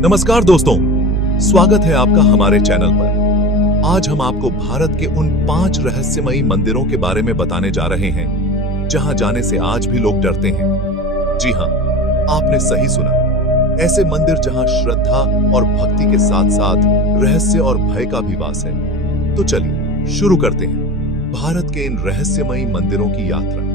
नमस्कार दोस्तों, स्वागत है आपका हमारे चैनल पर। आज हम आपको भारत के उन 5 रहस्यमयी मंदिरों के बारे में बताने जा रहे हैं जहां जाने से आज भी लोग डरते हैं। जी हां, आपने सही सुना। ऐसे मंदिर जहां श्रद्धा और भक्ति के साथ साथ रहस्य और भय का भी वास है। तो चलिए शुरू करते हैं भारत के इन रहस्यमयी मंदिरों की यात्रा।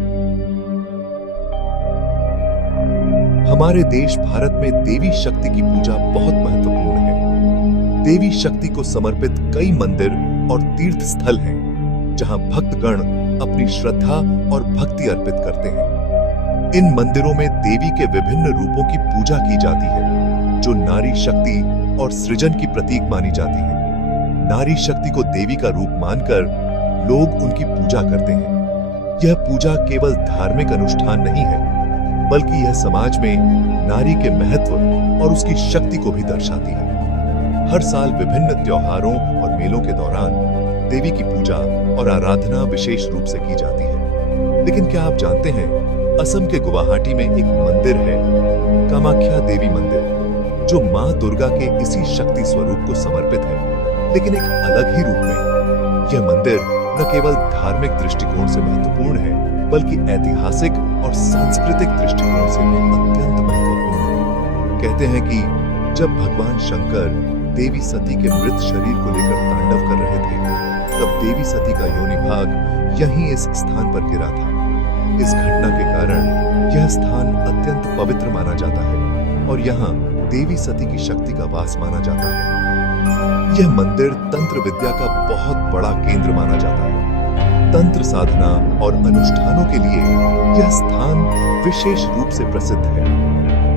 हमारे देश भारत में देवी शक्ति की पूजा बहुत महत्वपूर्ण है। देवी शक्ति को समर्पित कई मंदिर और तीर्थ स्थल हैं, जहां भक्तगण अपनी श्रद्धा और भक्ति अर्पित करते हैं। इन मंदिरों में देवी के विभिन्न रूपों की पूजा की जाती है, जो नारी शक्ति और सृजन की प्रतीक मानी जाती है। नारी शक्ति को देवी का रूप मानकर लोग उनकी पूजा करते हैं। यह पूजा केवल धार्मिक अनुष्ठान नहीं है, बल्कि यह समाज में नारी के महत्व और उसकी शक्ति को भी दर्शाती है। हर साल विभिन्न त्योहारों और मेलों के दौरान देवी की पूजा और आराधना विशेष रूप से की जाती है। लेकिन क्या आप जानते हैं, असम के गुवाहाटी में एक मंदिर है, कामाख्या देवी मंदिर, जो मां दुर्गा के इसी शक्ति स्वरूप को समर्पित है, लेकिन एक अलग ही रूप में। यह मंदिर न केवल धार्मिक दृष्टिकोण से महत्वपूर्ण है, बल्कि ऐतिहासिक और सांस्कृतिक दृष्टिकोण से भी अत्यंत महत्वपूर्ण है। कहते हैं कि जब भगवान शंकर देवी सती के मृत शरीर को लेकर तांडव कर रहे थे, तब देवी सती का योनि भाग यहीं इस स्थान पर गिरा था। इस घटना के कारण यह स्थान अत्यंत पवित्र माना जाता है और यहाँ देवी सती की शक्ति का वास माना जाता है। यह मंदिर तंत्र विद्या का बहुत बड़ा केंद्र माना जाता है। तंत्र साधना और अनुष्ठानों के लिए यह स्थान विशेष रूप से प्रसिद्ध है।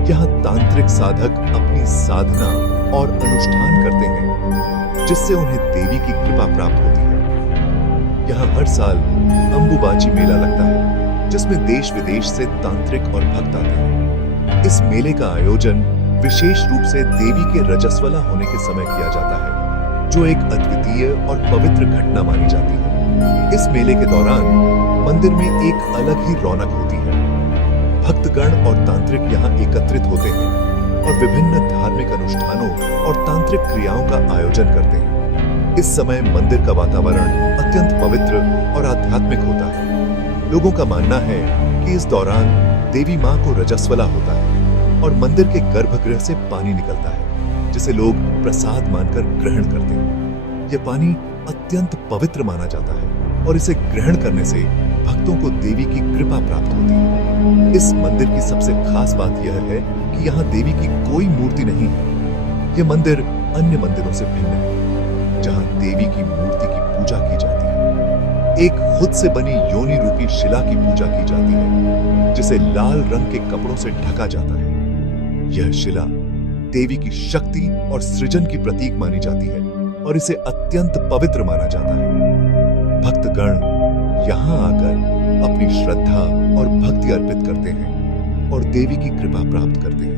यहाँ तांत्रिक साधक अपनी साधना और अनुष्ठान करते हैं, जिससे उन्हें देवी की कृपा प्राप्त होती है। यहाँ हर साल अंबुबाची मेला लगता है, जिसमें देश विदेश से तांत्रिक और भक्त आते हैं। इस मेले का आयोजन विशेष रूप से देवी के रजस्वला होने के समय किया जाता है, जो एक अद्वितीय और पवित्र घटना मानी जाती है। इस मेले के दौरान मंदिर में एक अलग ही रौनक होती है। भक्तगण और तांत्रिक यहाँ एकत्रित होते हैं और विभिन्न धार्मिक अनुष्ठानों और तांत्रिक क्रियाओं का आयोजन करते हैं। इस समय मंदिर का वातावरण अत्यंत पवित्र और आध्यात्मिक होता है। लोगों का मानना है कि इस दौरान देवी मां को रजस्वला होता है और मंदिर के गर्भगृह से पानी निकलता है, जिसे लोग प्रसाद मानकर ग्रहण करते हैं। यह पानी अत्यंत पवित्र माना जाता है और इसे ग्रहण करने से भक्तों को देवी की कृपा प्राप्त होती है। इस मंदिर की सबसे खास बात यह है कि यहाँ देवी की कोई मूर्ति नहीं है। यह मंदिर अन्य मंदिरों से भिन्न है, जहाँ देवी की मूर्ति की पूजा की जाती है। एक खुद से बनी योनि रूपी शिला की पूजा की जाती है, जिसे लाल रंग के कपड़ों से ढका जाता है। यह शिला देवी की शक्ति और सृजन की प्रतीक मानी जाती है और इसे अत्यंत पवित्र माना जाता है। भक्तगण यहाँ आकर अपनी श्रद्धा और भक्ति अर्पित करते हैं और देवी की कृपा प्राप्त करते हैं।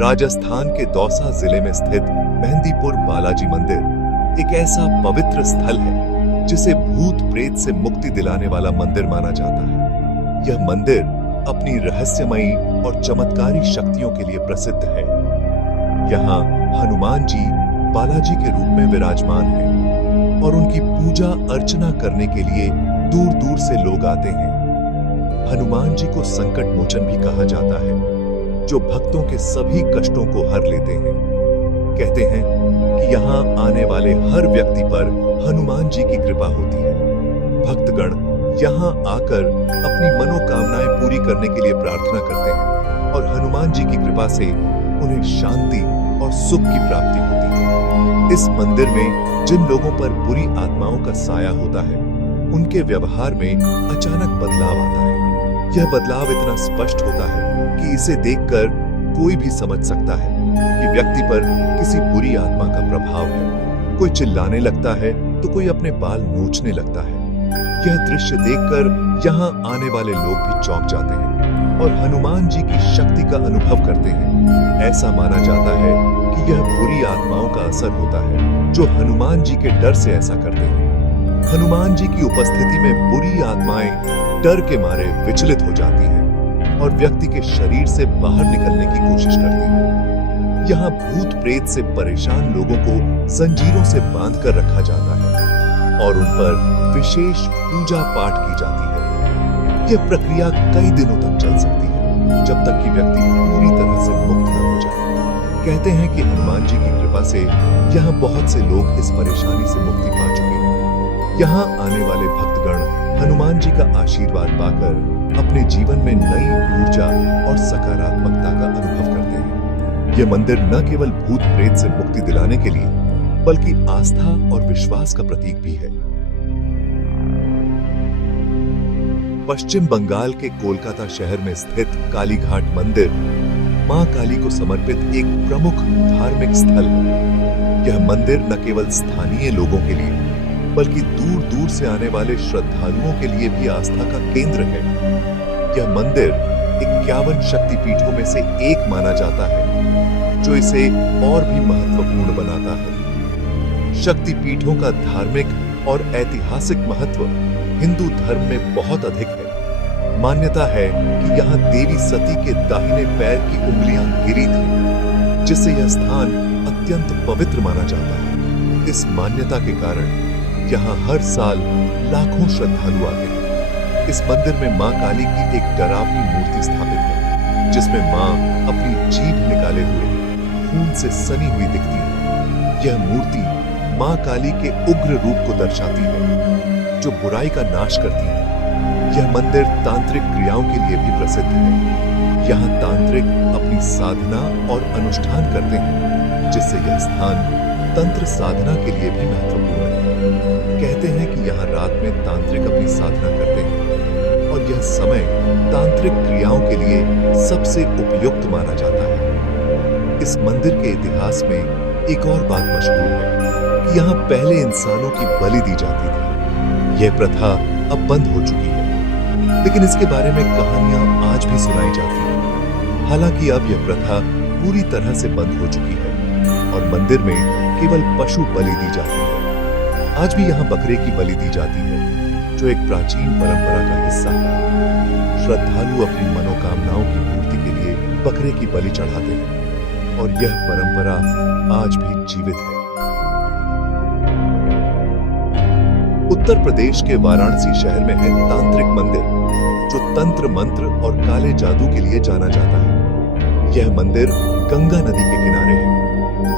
राजस्थान के दौसा जिले में स्थित मेहंदीपुर बालाजी मंदिर एक ऐसा पवित्र स्थल है, जिसे भूत प्रेत से मुक्ति दिलाने वाला मंदिर माना जाता है। यह मंदिर अपनी रहस्यमयी और चमत्कारी शक्तियों के लिए प्रसिद्ध है। यहाँ हनुमान जी बालाजी के रूप में विराजमान हैं और उनकी पूजा अर्चना करने के लिए दूर दूर से लोग आते हैं। हनुमान जी को संकट मोचन भी कहा जाता है, जो भक्तों के सभी कष्टों को हर लेते हैं। कहते हैं कि यहाँ आने वाले हर व्यक्ति पर हनुमान जी की कृपा होती है। भक्तगण यहाँ आकर अपनी मनोकामनाएं पूरी करने के लिए प्रार्थना करते हैं और हनुमान जी की कृपा से उन्हें शांति और सुख की प्राप्ति होती है। इस मंदिर में जिन लोगों पर बुरी आत्माओं का साया होता है, उनके व्यवहार में अचानक बदलाव आता है। यह बदलाव इतना स्पष्ट होता है कि इसे देखकर कोई भी समझ सकता है कि व्यक्ति पर किसी बुरी आत्मा का प्रभाव है। कोई चिल्लाने लगता है तो कोई अपने बाल नोचने लगता है। यह दृश्य देखकर यहाँ आने वाले लोग भी चौंक जाते हैं और हनुमान जी की शक्ति का अनुभव करते हैं। ऐसा माना जाता है कि यह बुरी आत्माओं का असर होता है, जो हनुमान जी के डर से ऐसा करते हैं। हनुमान जी की उपस्थिति में बुरी आत्माएं डर के मारे विचलित हो जाती हैं और व्यक्ति के शरीर से बाहर निकलने की कोशिश करती है। यहाँ भूत प्रेत से परेशान लोगों को जंजीरों से बांधकर रखा जाता है और उन पर विशेष पूजा पाठ की जाती है। यह प्रक्रिया कई दिनों तक चल सकती है, जब तक कि व्यक्ति पूरी तरह से मुक्त न हो जाए। कहते हैं कि हनुमान जी की कृपा से यहाँ बहुत से लोग इस परेशानी से मुक्ति पा चुके हैं। यहाँ आने वाले भक्तगण हनुमान जी का आशीर्वाद पाकर अपने जीवन में नई ऊर्जा और सकारात्मकता का अनुभव करते हैं। यह मंदिर न केवल भूत प्रेत से मुक्ति दिलाने के लिए, बल्कि आस्था और विश्वास का प्रतीक भी है। पश्चिम बंगाल के कोलकाता शहर में स्थित कालीघाट मंदिर मां काली को समर्पित एक प्रमुख धार्मिक स्थल है। यह मंदिर न केवल स्थानीय लोगों के लिए, बल्कि दूर दूर से आने वाले श्रद्धालुओं के लिए भी आस्था का केंद्र है। यह मंदिर 51 शक्तिपीठों में से एक माना जाता है, जो इसे और भी महत्वपूर्ण बनाता है। शक्तिपीठों का धार्मिक और ऐतिहासिक महत्व हिंदू धर्म में बहुत अधिक है। मान्यता है कि यहाँ देवी सती के दाहिने पैर की उंगलियां गिरी थी, जिससे यह स्थान अत्यंत पवित्र माना जाता है। इस मान्यता के कारण यहाँ हर साल लाखों श्रद्धालु आते हैं। इस मंदिर में मां काली की एक डरावनी मूर्ति स्थापित है, जिसमें मां अपनी जीभ निकाले हुए खून से सनी हुई दिखती है। यह मूर्ति मां काली के उग्र रूप को दर्शाती है, जो बुराई का नाश करती है। यह मंदिर तांत्रिक क्रियाओं के लिए भी प्रसिद्ध है। यहाँ तांत्रिक अपनी साधना और अनुष्ठान करते हैं, जिससे यह स्थान तंत्र साधना के लिए भी महत्वपूर्ण है। कहते हैं कि यहाँ रात में तांत्रिक अपनी साधना करते हैं और यह समय तांत्रिक क्रियाओं के लिए सबसे उपयुक्त माना जाता है। इस मंदिर के इतिहास में एक और बात मशहूर है कि यहाँ पहले इंसानों की बलि दी जाती थी। यह प्रथा अब बंद हो चुकी है, लेकिन इसके बारे में कहानियां आज भी सुनाई जाती हैं। हालांकि अब यह प्रथा पूरी तरह से बंद हो चुकी है और मंदिर में केवल पशु बलि दी जाती है। आज भी यहाँ बकरे की बलि दी जाती है, जो एक प्राचीन परंपरा का हिस्सा है। श्रद्धालु अपनी मनोकामनाओं की पूर्ति के लिए बकरे की बलि चढ़ाते हैं और यह परंपरा आज भी जीवित है। उत्तर प्रदेश के वाराणसी शहर में है तांत्रिक मंदिर, जो तंत्र मंत्र और काले जादू के लिए जाना जाता है। यह मंदिर गंगा नदी के किनारे है।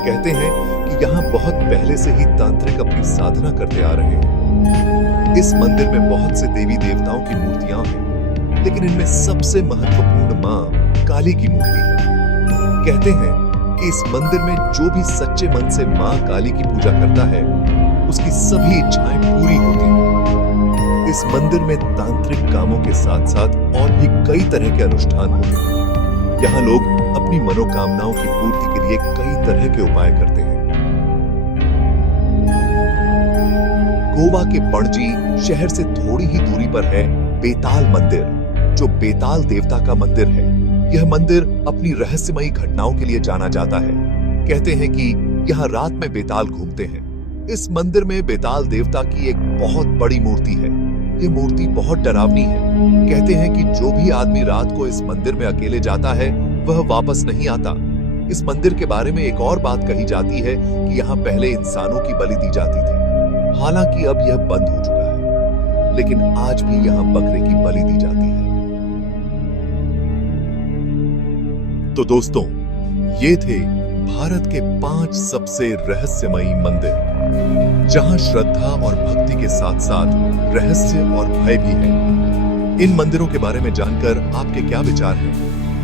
कहते हैं कि यहाँ बहुत पहले से ही तांत्रिक अपनी साधना करते आ रहे हैं। इस मंदिर में बहुत से देवी देवताओं की मूर्तियां हैं, लेकिन इनमें सबसे महत्वपूर्ण मां काली की मूर्ति है। कहते हैं कि इस मंदिर में जो भी सच्चे मन से मां काली की पूजा करता है, उसकी सभी इच्छाएं पूरी होती हैं। इस मंदिर में तांत्रिक कामों के साथ साथ और भी कई तरह के अनुष्ठान होते हैं। यहाँ लोग अपनी मनोकामनाओं की पूर्ति के लिए कई तरह के उपाय करते हैं। गोवा के पणजी शहर से थोड़ी ही दूरी पर है बेताल मंदिर, जो बेताल देवता का मंदिर है। यह मंदिर अपनी रहस्यमयी घटनाओं के लिए जाना जाता है। कहते हैं कि यहाँ रात में बेताल घूमते हैं। इस मंदिर में बेताल देवता की एक बहुत बड़ी मूर्ति है। ये मूर्ति बहुत डरावनी है। कहते हैं कि जो भी आदमी रात को इस मंदिर में अकेले जाता है, वह वापस नहीं आता। इस मंदिर के बारे में एक और बात कही जाती है कि यहाँ पहले इंसानों की बलि दी जाती थी। हालांकि अब यह बंद हो चुका है, लेकिन आज भी यहाँ बकरे की बलि दी जाती है। तो दोस्तों, ये थे भारत के 5 सबसे रहस्यमयी मंदिर, जहां श्रद्धा और भक्ति के साथ साथ रहस्य और भय भी है। इन मंदिरों के बारे में जानकर आपके क्या विचार हैं,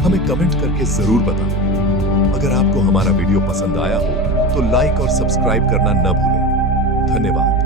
हमें कमेंट करके जरूर बताएं। अगर आपको हमारा वीडियो पसंद आया हो तो लाइक और सब्सक्राइब करना न भूलें। धन्यवाद।